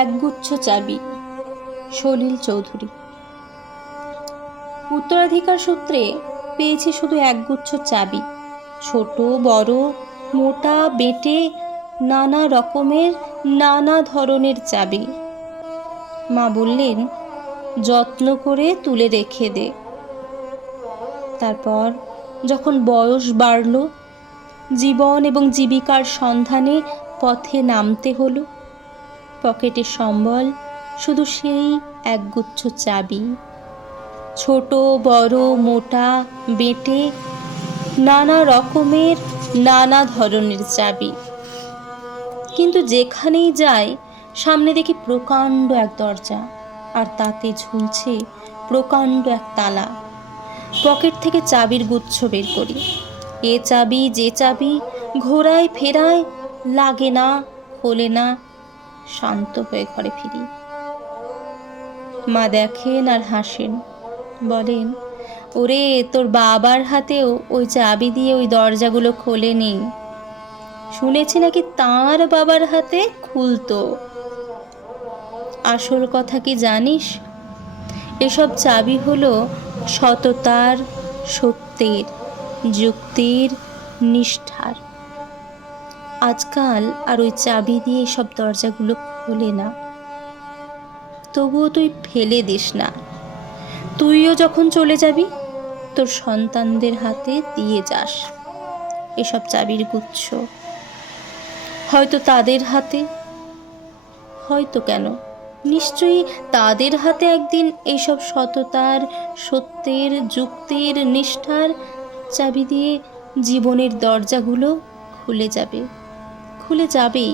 একগুচ্ছ চাবি। সলিল চৌধুরী। উত্তরাধিকার সূত্রে পেয়েছি শুধু একগুচ্ছ চাবি, ছোট বড়, মোটা বেঁটে, নানা রকমের নানা ধরনের চাবি। মা বললেন, যত্ন করে তুলে রেখে দে। তারপর যখন বয়স বাড়ল, জীবন এবং জীবিকার সন্ধানে পথে নামতে হলো, পকেটে সম্বল শুধু সেই একগুচ্ছ চাবি, ছোট বড় মোটা বেঁটে নানা রকমের নানা ধরনের চাবি। কিন্তু যেখানেই যাই সামনে দেখি প্রকাণ্ড এক দরজা, আর তাতে ঝুলছে প্রকাণ্ড এক তালা। পকেট থেকে চাবির গুচ্ছ বের করি। এ চাবি যে চাবি, ঘোরায় ফেরায়, লাগে না, খোলে না। শান্ত হয়ে ঘরে ফিরি। মা দেখেন আর হাসেন, বলেন, ওরে, তোর বাবার হাতেও ওই চাবি দিয়ে ওই দরজাগুলো খোলেনি। শুনেছি নাকি তাঁর বাবার হাতে খুলতো। আসল কথা কি জানিস? এসব চাবি হলো সততার, সত্যের, যুক্তির, নিষ্ঠার। আজকাল আর ওই চাবি দিয়ে সব দরজাগুলো খোলে না। তবুও তুই ফেলে দিস না। তুইও যখন চলে যাবি, তোর সন্তানদের হাতে দিয়ে যাস এসব চাবির গুচ্ছ। হয়তো তাদের হাতে, হয়তো কেন, নিশ্চয়ই তাদের হাতে একদিন এইসব সততার, সত্যের, যুক্তির, নিষ্ঠার চাবি দিয়ে জীবনের দরজাগুলো খুলে যাবে, খুলে যাবেই।